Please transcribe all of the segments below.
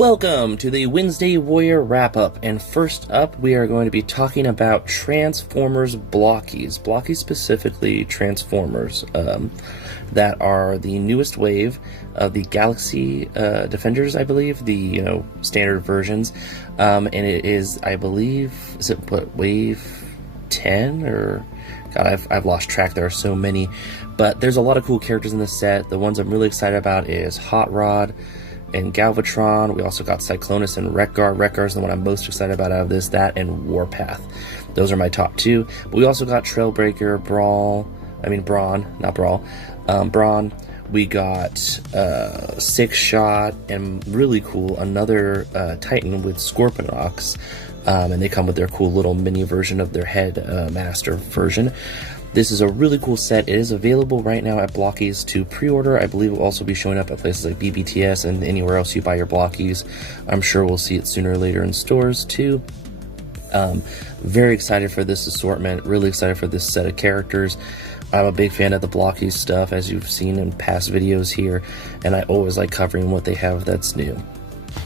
Welcome to the Wednesday Warrior Wrap-Up, and first up we are going to be talking about Transformers Blokees. Blokees, specifically Transformers, that are the newest wave of the Galaxy Defenders, I believe, the standard versions, and it is, I believe, is it what, wave 10 or... God, I've lost track. There are so many, but there's a lot of cool characters in this set. The ones I'm really excited about is Hot Rod and Galvatron. We also got Cyclonus and Wreck-Gar. Wreck-Gar is the one I'm most excited about out of this. That and Warpath. Those are my top two. But we also got Trailbreaker, Brawn. We got Six Shot, and really cool, another Titan with Scorponok. And they come with their cool little mini version of their Headmaster version. This is a really cool set. It is available right now at Blokees to pre-order. I believe it will also be showing up at places like BBTS and anywhere else you buy your Blokees. I'm sure we'll see it sooner or later in stores too. Very excited for this assortment. Really excited for this set of characters. I'm a big fan of the Blokees stuff, as you've seen in past videos here, and I always like covering what they have that's new.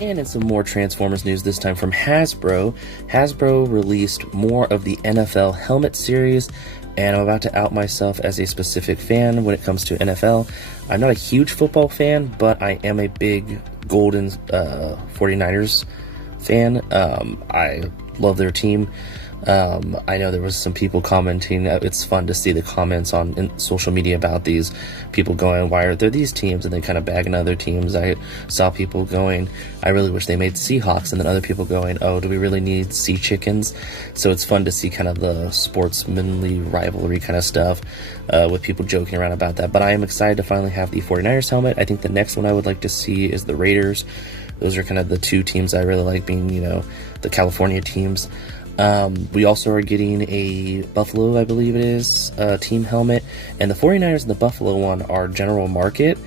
And in some more Transformers news, this time from Hasbro. Hasbro released more of the NFL helmet series, and I'm about to out myself as a specific fan when it comes to NFL. I'm not a huge football fan, but I am a big Golden 49ers fan. I love their team. I know there was some people commenting. It's fun to see the comments on social media about these people going, why are there these teams? And they kind of bagging other teams. I saw people going, I really wish they made Seahawks. And then other people going, oh, do we really need Sea Chickens? So it's fun to see kind of the sportsmanly rivalry kind of stuff with people joking around about that. But I am excited to finally have the 49ers helmet. I think the next one I would like to see is the Raiders. Those are kind of the two teams I really like, being, the California teams. We also are getting a Buffalo, I believe it is, team helmet, and the 49ers and the Buffalo one are general market,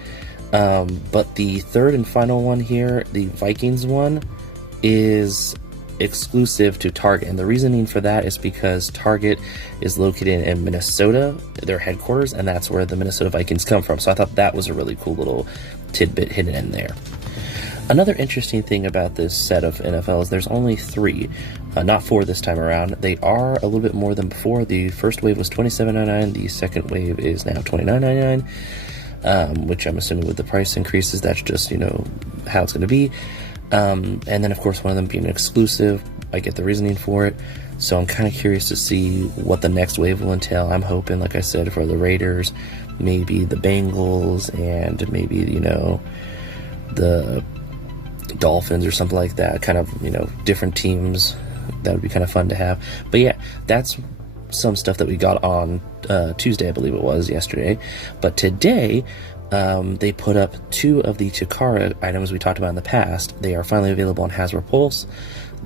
but the third and final one here, the Vikings one, is exclusive to Target, and the reasoning for that is because Target is located in Minnesota, their headquarters, and that's where the Minnesota Vikings come from, so I thought that was a really cool little tidbit hidden in there. Another interesting thing about this set of NFL is there's only 3, not 4 this time around. They are a little bit more than before. The first wave was $27.99, the second wave is now $29.99, which I'm assuming with the price increases, that's just, how it's going to be. And then, of course, one of them being exclusive, I get the reasoning for it. So I'm kind of curious to see what the next wave will entail. I'm hoping, like I said, for the Raiders, maybe the Bengals, and maybe, the Dolphins or something like that, kind of, different teams. That would be kind of fun to have. But yeah, that's some stuff that we got on Tuesday, I believe it was, yesterday. But today, they put up 2 of the Takara items we talked about in the past. They are finally available on Hasbro Pulse.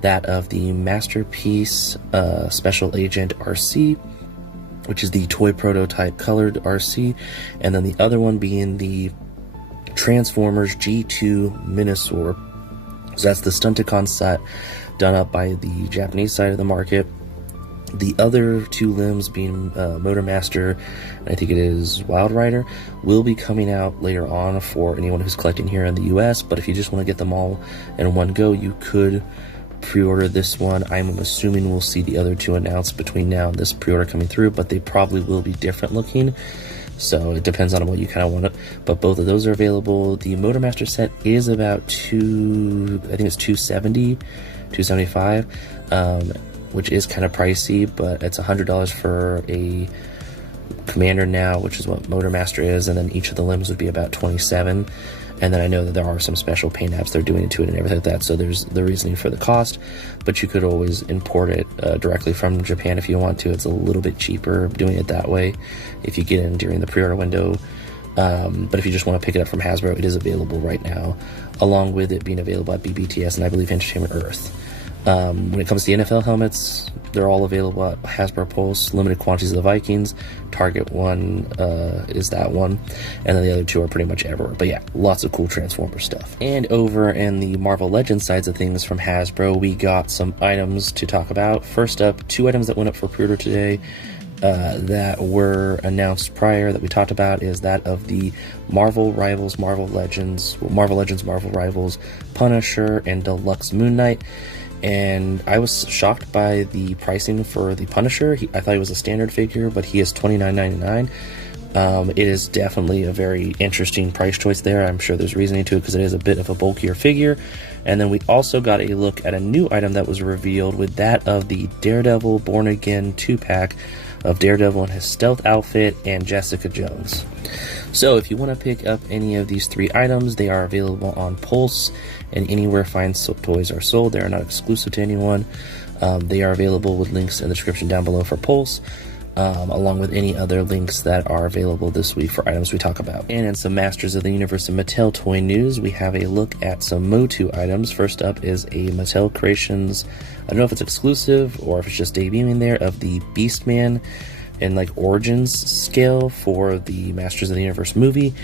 That of the Masterpiece Special Agent Arcee, which is the toy prototype colored Arcee, and then the other one being the Transformers G2 Menasor. So that's the Stunticon set done up by the Japanese side of the market. The other 2 limbs being Motormaster, and I think it is Wild Rider, will be coming out later on for anyone who's collecting here in the US, but if you just want to get them all in one go, you could pre-order this one. I'm assuming we'll see the other 2 announced between now and this pre-order coming through, but they probably will be different looking. So it depends on what you kind of want. But both of those are available. The Motormaster set is about I think it's $270, $275, which is kind of pricey, but it's $100 for a Commander now, which is what Motormaster is, and then each of the limbs would be about $27. And then I know that there are some special paint apps they're doing to it and everything like that, so there's the reasoning for the cost, but you could always import it directly from Japan if you want to. It's a little bit cheaper doing it that way if you get in during the pre-order window, but if you just want to pick it up from Hasbro, it is available right now, along with it being available at BBTS and I believe Entertainment Earth. When it comes to the NFL helmets, they're all available at Hasbro Pulse. Limited quantities of the Vikings. Target one is that one. And then the other 2 are pretty much everywhere. But yeah, lots of cool Transformer stuff. And over in the Marvel Legends sides of things from Hasbro, we got some items to talk about. First up, 2 items that went up for pre-order today. that were announced prior that we talked about is that of the Marvel Rivals, Marvel Legends, Marvel Rivals, Punisher, and Deluxe Moon Knight. And I was shocked by the pricing for the Punisher. I thought he was a standard figure, but he is $29.99. It is definitely a very interesting price choice there. I'm sure there's reasoning to it because it is a bit of a bulkier figure. And then we also got a look at a new item that was revealed with that of the Daredevil Born Again 2-pack of Daredevil in his stealth outfit and Jessica Jones. So if you want to pick up any of these 3 items, they are available on Pulse and anywhere fine toys are sold. They are not exclusive to anyone. They are available with links in the description down below for Pulse, along with any other links that are available this week for items we talk about. And in some Masters of the Universe and Mattel toy news, we have a look at some Motu items. First up is a Mattel Creations, I don't know if it's exclusive or if it's just debuting there, of the Beastman in like Origins scale for the Masters of the Universe movie.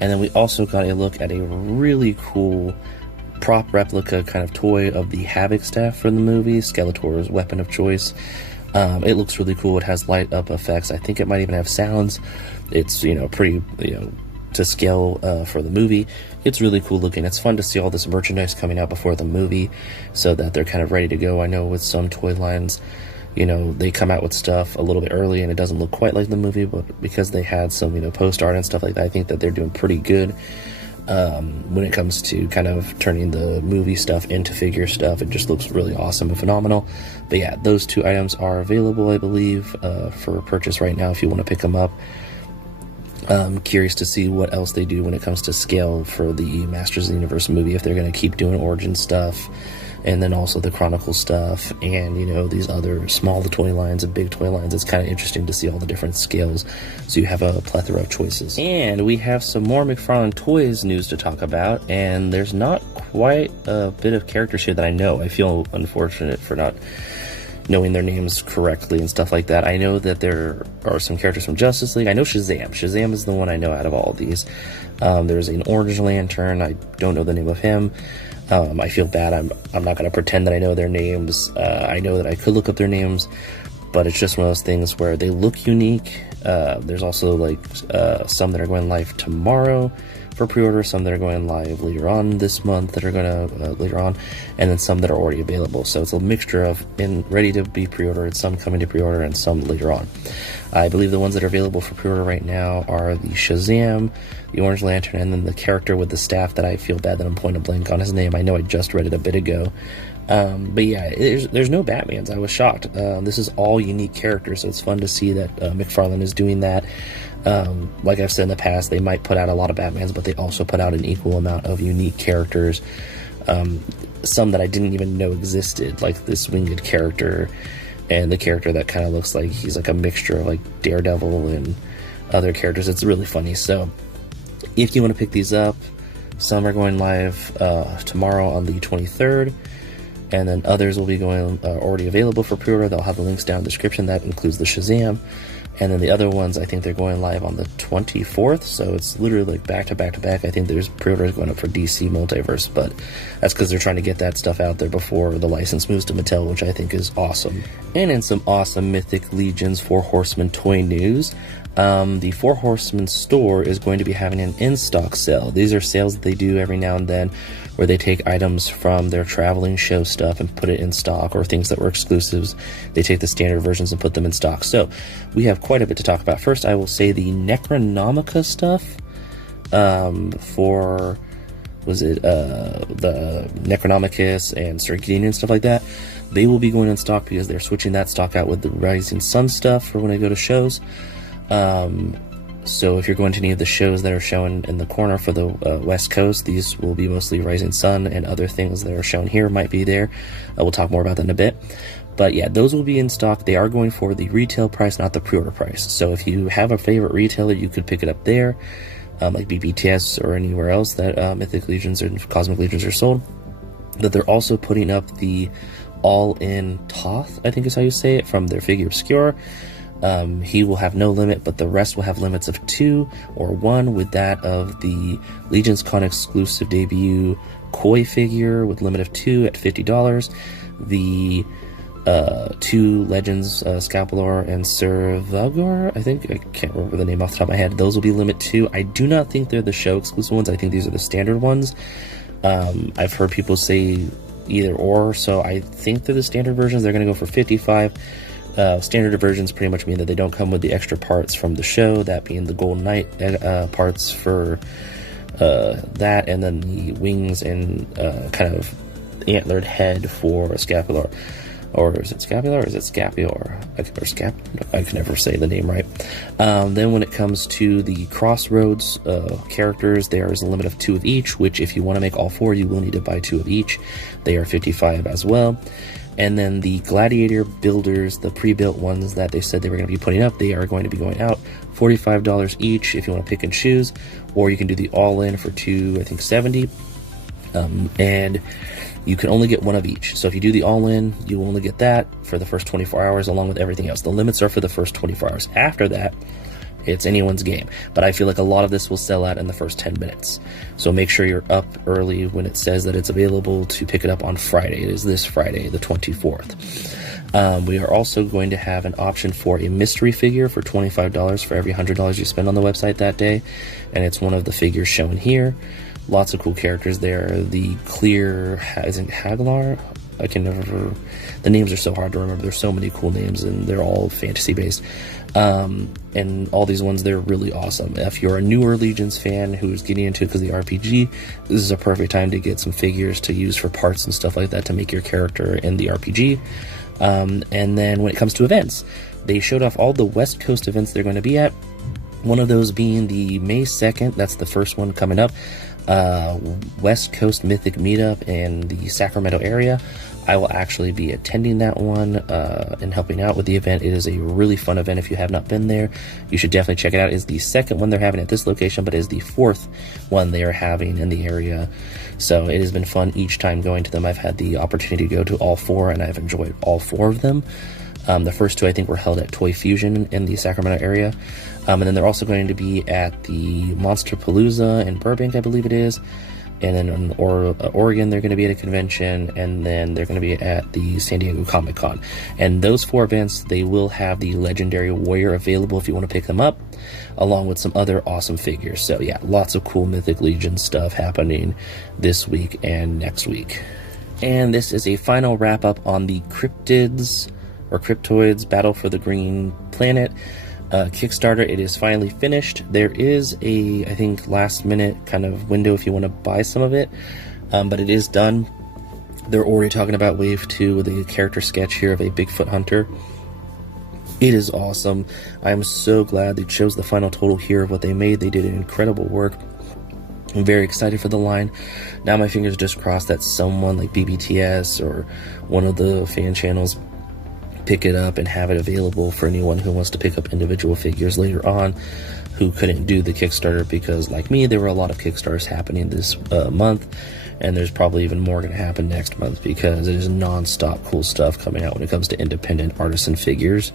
And then we also got a look at a really cool prop replica kind of toy of the Havoc staff for the movie, Skeletor's weapon of choice. It looks really cool. It has light up effects. I think it might even have sounds. It's, pretty, to scale for the movie. It's really cool looking. It's fun to see all this merchandise coming out before the movie so that they're kind of ready to go. I know with some toy lines, they come out with stuff a little bit early and it doesn't look quite like the movie, but because they had some, post art and stuff like that, I think that they're doing pretty good. When it comes to kind of turning the movie stuff into figure stuff, it just looks really awesome and phenomenal. But yeah, those 2 items are available, I believe, for purchase right now if you want to pick them up. I'm curious to see what else they do when it comes to scale for the Masters of the Universe movie, if they're going to keep doing origin stuff, and then also the Chronicle stuff, and these other small toy lines and big toy lines. It's kind of interesting to see all the different scales, so you have a plethora of choices. And we have some more McFarlane Toys news to talk about, and there's not quite a bit of characters here that I know. I feel unfortunate for not knowing their names correctly and stuff like that. I know that there are some characters from Justice League. I know Shazam. Shazam is the one I know out of all of these. There's an Orange Lantern. I don't know the name of him. I feel bad. I'm not going to pretend that I know their names. I know that I could look up their names, but it's just one of those things where they look unique. There's also some that are going live tomorrow for pre-order, some that are going live later on this month that are going to later on, and then some that are already available. So it's a mixture of ready to be pre-ordered, some coming to pre-order, and some later on. I believe the ones that are available for pre-order right now are the Shazam, the Orange Lantern, and then the character with the staff that I feel bad that I'm pointing a blank on his name. I know I just read it a bit ago. But yeah, there's no Batmans. I was shocked. This is all unique characters, so it's fun to see that McFarlane is doing that. Like I've said in the past, they might put out a lot of Batmans, but they also put out an equal amount of unique characters. Some that I didn't even know existed, like this winged character, and the character that kind of looks like he's like a mixture of like Daredevil and other characters. It's really funny. So if you want to pick these up, some are going live tomorrow on the 23rd. And then others will be going already available for pre-order. They'll have the links down in the description. That includes the Shazam. And then the other ones, I think they're going live on the 24th. So it's literally like back to back to back. I think there's pre-orders going up for DC Multiverse, but that's because they're trying to get that stuff out there before the license moves to Mattel, which I think is awesome. And in some awesome Mythic Legions 4 Horsemen toy news, the 4 Horsemen store is going to be having an in-stock sale. These are sales that they do every now and then where they take items from their traveling show stuff and put it in stock, or things that were exclusives. They take the standard versions and put them in stock. So we have quite a bit to talk about. First, I will say the Necronomicon stuff for, was it the Necronomicus and Sir Gideon and stuff like that. They will be going in stock because they're switching that stock out with the Rising Sun stuff for when they go to shows. So if you're going to any of the shows that are shown in the corner for the West Coast, these will be mostly Rising Sun, and other things that are shown here might be there. We'll talk more about that in a bit. But yeah, those will be in stock. They are going for the retail price, not the pre-order price. So if you have a favorite retailer, you could pick it up there, like BBTS or anywhere else that Mythic Legions or Cosmic Legions are sold. But they're also putting up the all-in Toth, I think is how you say it, from their Figure Obscure. He will have no limit, but the rest will have limits of 2 or 1, with that of the Legions Con exclusive debut Koi figure with limit of 2 at $50. The 2 Legends, Scapulor and Servagor, I think. I can't remember the name off the top of my head. Those will be limit 2. I do not think they're the show exclusive ones. I think these are the standard ones. I've heard people say either or, so I think they're the standard versions. They're going to go for $55. Standard versions pretty much mean that they don't come with the extra parts from the show, that being the Golden Knight parts for that, and then the wings and kind of antlered head for a Scapular. Or is it Scapular or is it Scapior? I can never say the name right. Then when it comes to the Crossroads characters, there is a limit of 2 of each, which if you want to make all 4, you will need to buy 2 of each. They are $55 as well. And then the Gladiator builders, the pre-built ones that they said they were going to be putting up, they are going to be going out $45 each if you want to pick and choose, or you can do the all-in for $2, I think $70. And you can only get 1 of each. So if you do the all-in, you will only get that for the first 24 hours along with everything else. The limits are for the first 24 hours. After that, it's anyone's game. But I feel like a lot of this will sell out in the first 10 minutes. So make sure you're up early when it says that it's available to pick it up on Friday. It is this Friday, the 24th. We are also going to have an option for a mystery figure for $25 for every $100 you spend on the website that day. And it's one of the figures shown here. Lots of cool characters there. The clear, isn't Hagglar? I can never, the names are so hard to remember. There's so many cool names and they're all fantasy based. And all these ones, they're really awesome. If you're a newer Legions fan who's getting into it because of the RPG, this is a perfect time to get some figures to use for parts and stuff like that to make your character in the RPG. And then when it comes to events, they showed off all the West Coast events they're going to be at. One of those being the May 2nd, that's the first one coming up. West Coast Mythic Meetup in the Sacramento area. I will actually be attending that one and helping out with the event. It is a really fun event. If you have not been there, you should definitely check it out. It is the second one they're having at this location, but it is the 4th one they are having in the area. So it has been fun each time going to them. I've had the opportunity to go to all 4, and I've enjoyed all 4 of them. The first 2, I think, were held at Toy Fusion in the Sacramento area. And then they're also going to be at the Monster Palooza in Burbank, I believe it is. And then in Oregon, they're going to be at a convention. And then they're going to be at the San Diego Comic-Con. And those 4 events, they will have the Legendary Warrior available if you want to pick them up, along with some other awesome figures. So yeah, lots of cool Mythic Legion stuff happening this week and next week. And this is a final wrap-up on the Cryptids or Cryptoids Battle for the Green Planet Kickstarter. It is finally finished. There is a, I think, last minute kind of window if you want to buy some of it, but it is done. They're already talking about Wave 2 with a character sketch here of a Bigfoot hunter. It is awesome. I am so glad they chose the final total here of what they made. They did incredible work. I'm very excited for the line. Now my fingers just crossed that someone like BBTS or one of the fan channels pick it up and have it available for anyone who wants to pick up individual figures later on who couldn't do the Kickstarter, because like me, there were a lot of Kickstarters happening this month, and there's probably even more going to happen next month because it is non-stop cool stuff coming out when it comes to independent artisan figures.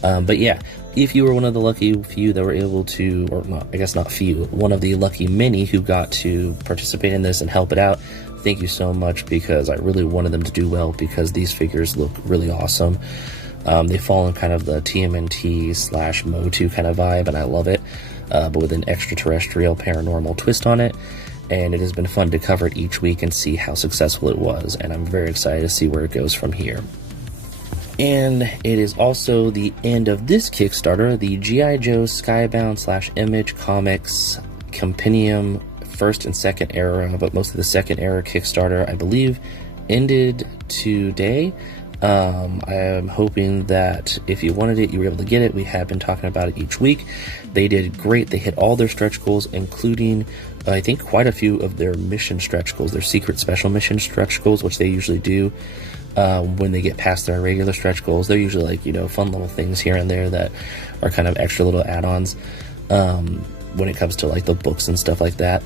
But yeah, if you were one of the lucky few that were able to, or not, I guess not few, one of the lucky many who got to participate in this and help it out, thank you so much, because I really wanted them to do well, because these figures look really awesome. They fall in kind of the TMNT / Motu kind of vibe, and I love it, but with an extraterrestrial paranormal twist on it. And it has been fun to cover it each week and see how successful it was, and I'm very excited to see where it goes from here. And it is also the end of this Kickstarter, the G.I. Joe Skybound / Image Comics Compendium first and second era, but mostly the second era Kickstarter, I believe, ended today. I am hoping that if you wanted it, you were able to get it. We have been talking about it each week. They did great. They hit all their stretch goals, including, I think, quite a few of their mission stretch goals, their secret special mission stretch goals, which they usually do when they get past their regular stretch goals. They're usually like, you know, fun little things here and there that are kind of extra little add-ons when it comes to like the books and stuff like that.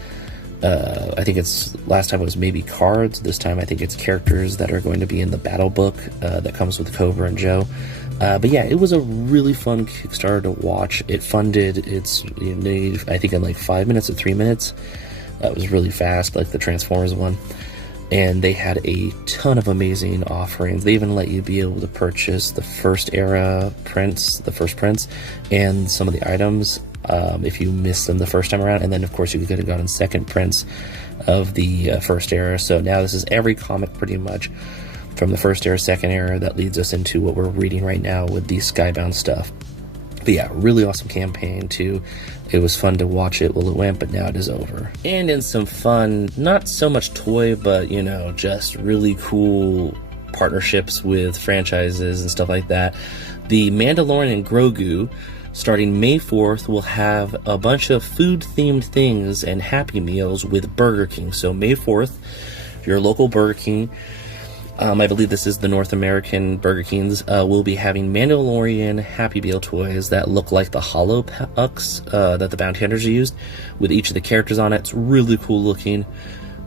I think it's, last time it was maybe cards. This time I think it's characters that are going to be in the battle book that comes with Cobra and Joe. But yeah, it was a really fun Kickstarter to watch. It funded its, I think in like 5 minutes or 3 minutes. It was really fast, like the Transformers one. and they had a ton of amazing offerings. They even let you be able to purchase the first era prints, the first prints, and some of the items if you missed them the first time around. And then, of course, you could have gotten second prints of the first era. So now this is every comic pretty much from the first era, second era, that leads us into what we're reading right now with the Skybound stuff. But yeah, really awesome campaign too. It was fun to watch it while it went, but now it is over. And in some fun, not so much toy, but you know, just really cool partnerships with franchises and stuff like that. The Mandalorian and Grogu, starting May 4th, will have a bunch of food-themed things and Happy Meals with Burger King. So May 4th, if you're a local Burger King, I believe this is the North American Burger Kings, will be having Mandalorian Happy Meal toys that look like the hollow pucks that the bounty hunters used, with each of the characters on it. It's really cool looking.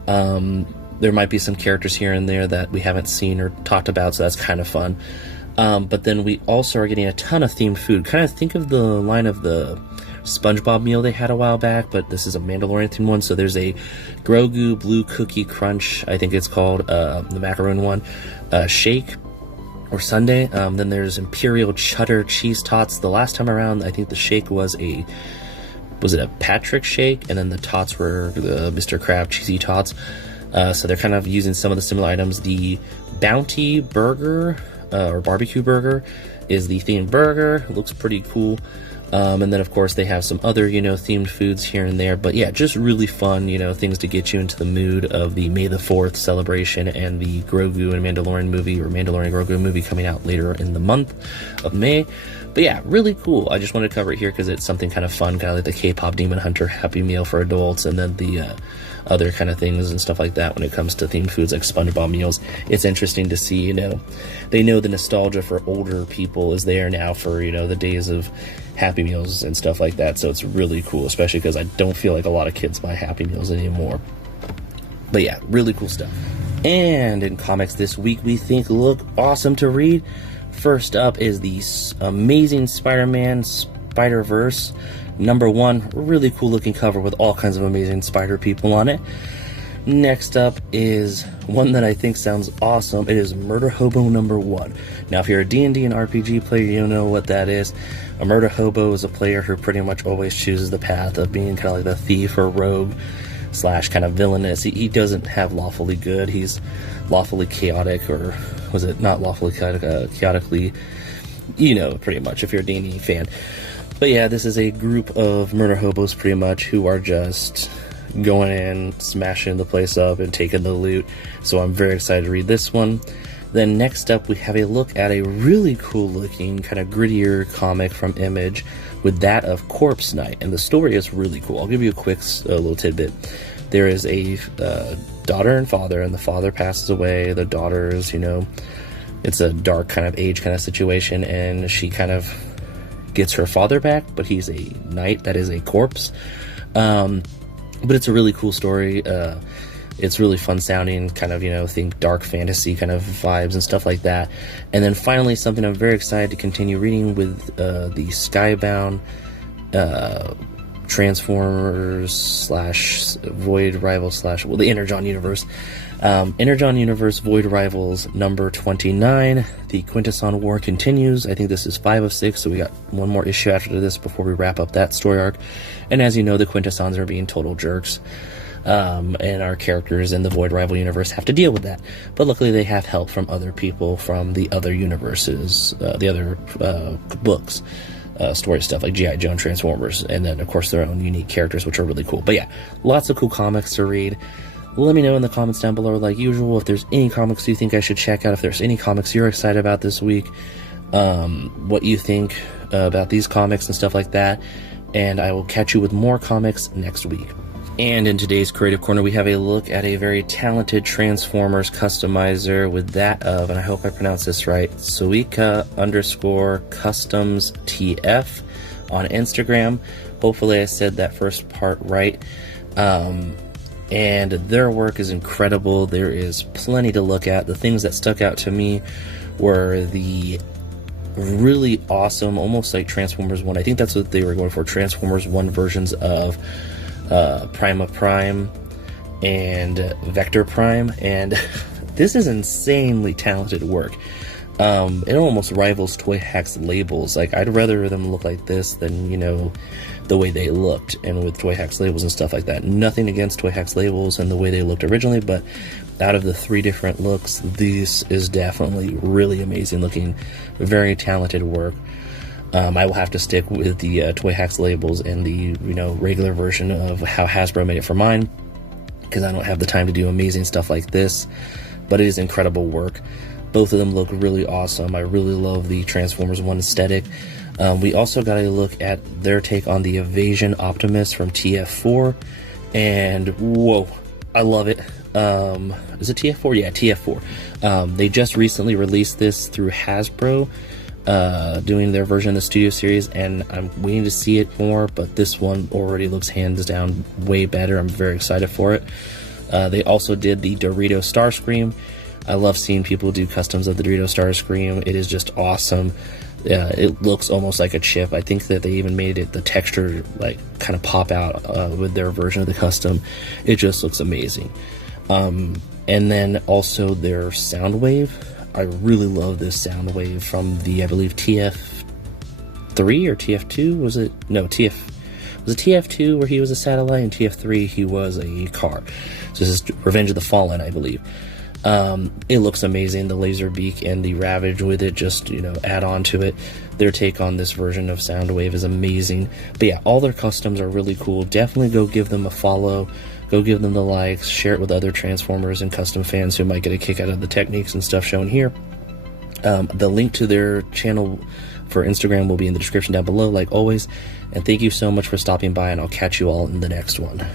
There might be some characters here and there that we haven't seen or talked about, so that's kind of fun. But then we also are getting a ton of themed food. Kind of think of the line of the SpongeBob meal they had a while back, but this is a Mandalorian themed one. So there's a Grogu Blue Cookie Crunch, I think it's called, the macaroon one, shake or sundae. Then there's Imperial Cheddar Cheese Tots. The last time around, I think the shake was it a Patrick shake, and then the tots were the Mr. Crab Cheesy Tots. So they're kind of using some of the similar items. The Bounty Burger or Barbecue Burger is the themed burger. It looks pretty cool. And then, of course, they have some other, themed foods here and there. But, yeah, just really fun, things to get you into the mood of the May the 4th celebration and the Grogu and Mandalorian movie, or Mandalorian Grogu movie, coming out later in the month of May. But, yeah, really cool. I just wanted to cover it here because it's something kind of fun, kind of like the K-pop Demon Hunter Happy Meal for adults, and then the other kind of things and stuff like that when it comes to themed foods like SpongeBob meals. It's interesting to see, they know the nostalgia for older people is there now for, the days of Happy Meals and stuff like that. So it's really cool, especially because I don't feel like a lot of kids buy Happy Meals anymore. But yeah, really cool stuff. And in comics this week we think look awesome to read. First up is the Amazing Spider-Man Spider-Verse #1, really cool looking cover with all kinds of amazing spider people on it. Next up is one that I think sounds awesome. It is Murder Hobo #1. Now, if you're a D&D and RPG player, you know what that is. A Murder Hobo is a player who pretty much always chooses the path of being kind of like the thief or rogue / kind of villainous. He doesn't have lawfully good. He's lawfully chaotic, or was it not lawfully chaotic? Chaotically, pretty much, if you're a D&D fan. But yeah, this is a group of murder hobos pretty much who are just going in, smashing the place up, and taking the loot. So I'm very excited to read this one. Then next up, we have a look at a really cool looking, kind of grittier comic from Image with that of Corpse Night. And the story is really cool. I'll give you a quick little tidbit. There is a daughter and father, and the father passes away. The daughter is, it's a dark kind of age kind of situation, and she kind of gets her father back, but he's a knight that is a corpse. But it's a really cool story. It's really fun sounding, kind of, think dark fantasy kind of vibes and stuff like that. And then finally, something I'm very excited to continue reading with the Skybound Transformers / Void Rivals / the Energon Universe. Energon Universe Void Rivals #29. The Quintesson War continues. I think this is 5 of 6, so we got one more issue after this before we wrap up that story arc. And as you know, the Quintessons are being total jerks. And our characters in the Void Rival universe have to deal with that. But luckily they have help from other people from the other universes, the other books, story stuff like G.I. Joe and Transformers, and then of course their own unique characters, which are really cool. But yeah, lots of cool comics to read. Let me know in the comments down below, like usual, if there's any comics you think I should check out, if there's any comics you're excited about this week, what you think about these comics and stuff like that. And I will catch you with more comics next week. And in today's Creative Corner, we have a look at a very talented Transformers customizer with that of, and I hope I pronounce this right, Suika_Customs TF on Instagram. Hopefully I said that first part right. And their work is incredible. There is plenty to look at. The things that stuck out to me were the really awesome, almost like Transformers 1. I think that's what they were going for, Transformers 1 versions of Prima Prime and Vector Prime, and this is insanely talented work. It almost rivals Toy Hack's labels. Like, I'd rather them look like this than, you know, the way they looked, and with Toy Hack's labels and stuff like that. Nothing against Toy Hack's labels and the way they looked originally, but out of the 3 different looks, this is definitely really amazing looking, very talented work. I will have to stick with the Toy Hack's labels and the, you know, regular version of how Hasbro made it for mine, because I don't have the time to do amazing stuff like this, but it is incredible work. Both of them look really awesome. I really love the Transformers 1 aesthetic. We also got a look at their take on the Evasion Optimus from TF4, and whoa, I love it. Is it TF4? Yeah, TF4. They just recently released this through Hasbro, doing their version of the Studio Series, and I'm waiting to see it more, but this one already looks hands down way better. I'm very excited for it. They also did the Dorito Starscream. I love seeing people do customs of the Dorito Starscream. It is just awesome. It looks almost like a chip. I think that they even made it, the texture, like, kind of pop out with their version of the custom. It just looks amazing. And then also their Soundwave. I really love this Soundwave from the, I believe, TF3 or TF2? Was it? No, was it TF2 where he was a satellite, and TF3 he was a car. So this is Revenge of the Fallen, I believe. It looks amazing. The laser beak and the Ravage with it, just, you know, add on to it. Their take on this version of Soundwave is amazing. But yeah, all their customs are really cool. Definitely go give them a follow. Go give them the likes. Share it with other Transformers and custom fans who might get a kick out of the techniques and stuff shown here. The link to their channel for Instagram will be in the description down below, like always. And thank you so much for stopping by, and I'll catch you all in the next one.